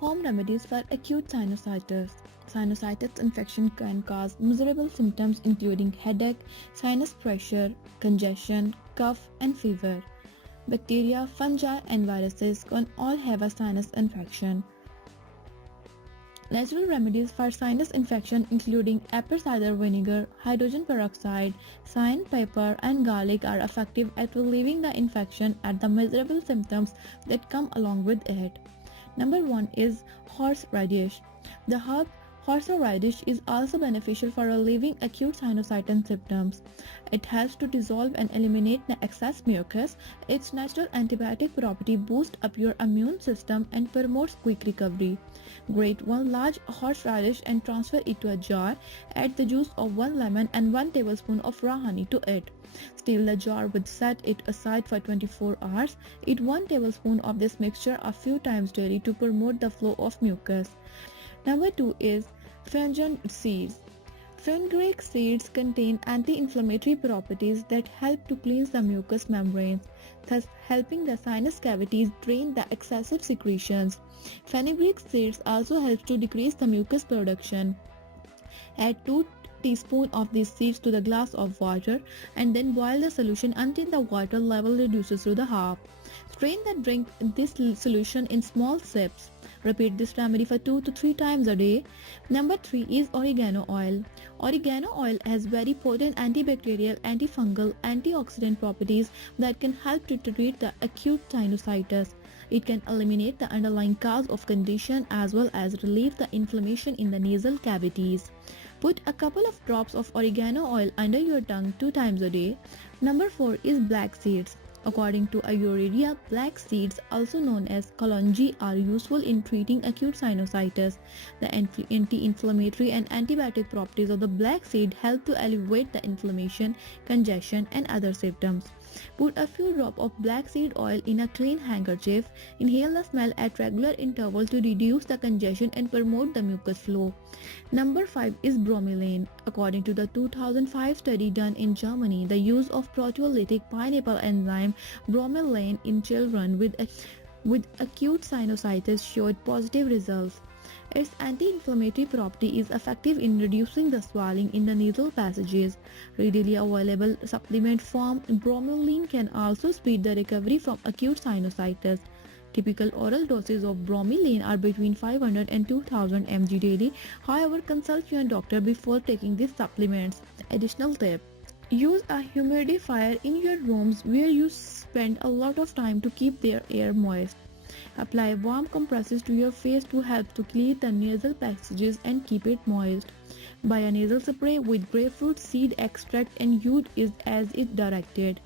Home remedies for acute sinusitis. Sinusitis infection can cause miserable symptoms including headache, sinus pressure, congestion, cough, and fever. Bacteria, fungi, and viruses can all have a sinus infection. Natural remedies for sinus infection including apple cider vinegar, hydrogen peroxide, cayenne pepper, and garlic are effective at relieving the infection and the miserable symptoms that come along with it. Number 1 is horseradish. The herb horseradish is also beneficial for relieving acute sinusitis symptoms. It helps to dissolve and eliminate the excess mucus. Its natural antibiotic property boosts up your immune system and promotes quick recovery. Grate one large horseradish and transfer it to a jar. Add the juice of one lemon and 1 tablespoon of raw honey to it. Seal the jar with set it aside for 24 hours. Eat 1 tablespoon of this mixture a few times daily to promote the flow of mucus. Number 2 is fenugreek seeds. Fenugreek seeds contain anti-inflammatory properties that help to cleanse the mucous membranes, thus helping the sinus cavities drain the excessive secretions. Fenugreek seeds also help to decrease the mucus production. Add 2 teaspoons of these seeds to the glass of water and then boil the solution until the water level reduces to the half. Strain the drink this solution in small sips. Repeat this remedy for 2 to 3 times a day. Number 3 is oregano oil. Oregano oil has very potent antibacterial, antifungal, antioxidant properties that can help to treat the acute sinusitis. It can eliminate the underlying cause of condition as well as relieve the inflammation in the nasal cavities. Put a couple of drops of oregano oil under your tongue 2 times a day. Number 4 is black seeds. According to Ayurveda, black seeds, also known as kalonji, are useful in treating acute sinusitis. The anti-inflammatory and antibiotic properties of the black seed help to alleviate the inflammation, congestion, and other symptoms. Put a few drops of black seed oil in a clean handkerchief. Inhale the smell at regular intervals to reduce the congestion and promote the mucus flow. Number 5 is bromelain. According to the 2005 study done in Germany, the use of proteolytic pineapple enzyme bromelain in children with acute sinusitis showed positive results. Its anti-inflammatory property is effective in reducing the swelling in the nasal passages. Readily available supplement form, bromelain can also speed the recovery from acute sinusitis. Typical oral doses of bromelain are between 500 and 2000 mg daily. However, consult your doctor before taking these supplements. Additional tip: use a humidifier in your rooms where you spend a lot of time to keep their air moist. Apply warm compresses to your face to help to clear the nasal passages and keep it moist. Buy a nasal spray with grapefruit seed extract and use it as it directed.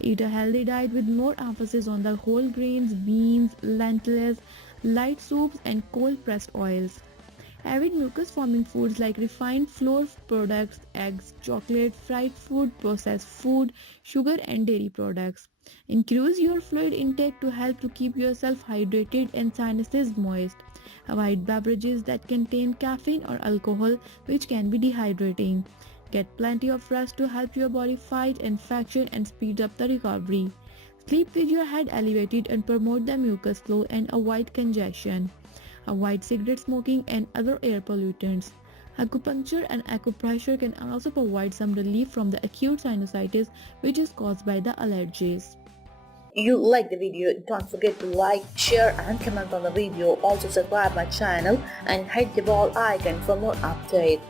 Eat a healthy diet with more emphasis on the whole grains, beans, lentils, light soups, and cold-pressed oils. Avoid mucus-forming foods like refined flour products, eggs, chocolate, fried food, processed food, sugar, and dairy products. Increase your fluid intake to help to keep yourself hydrated and sinuses moist. Avoid beverages that contain caffeine or alcohol, which can be dehydrating. Get plenty of rest to help your body fight infection and speed up the recovery. Sleep with your head elevated and promote the mucus flow and avoid congestion. Avoid cigarette smoking and other air pollutants. Acupuncture and acupressure can also provide some relief from the acute sinusitis which is caused by the allergies. You like the video, don't forget to like, share and comment on the video. Also subscribe my channel and hit the bell icon for more updates.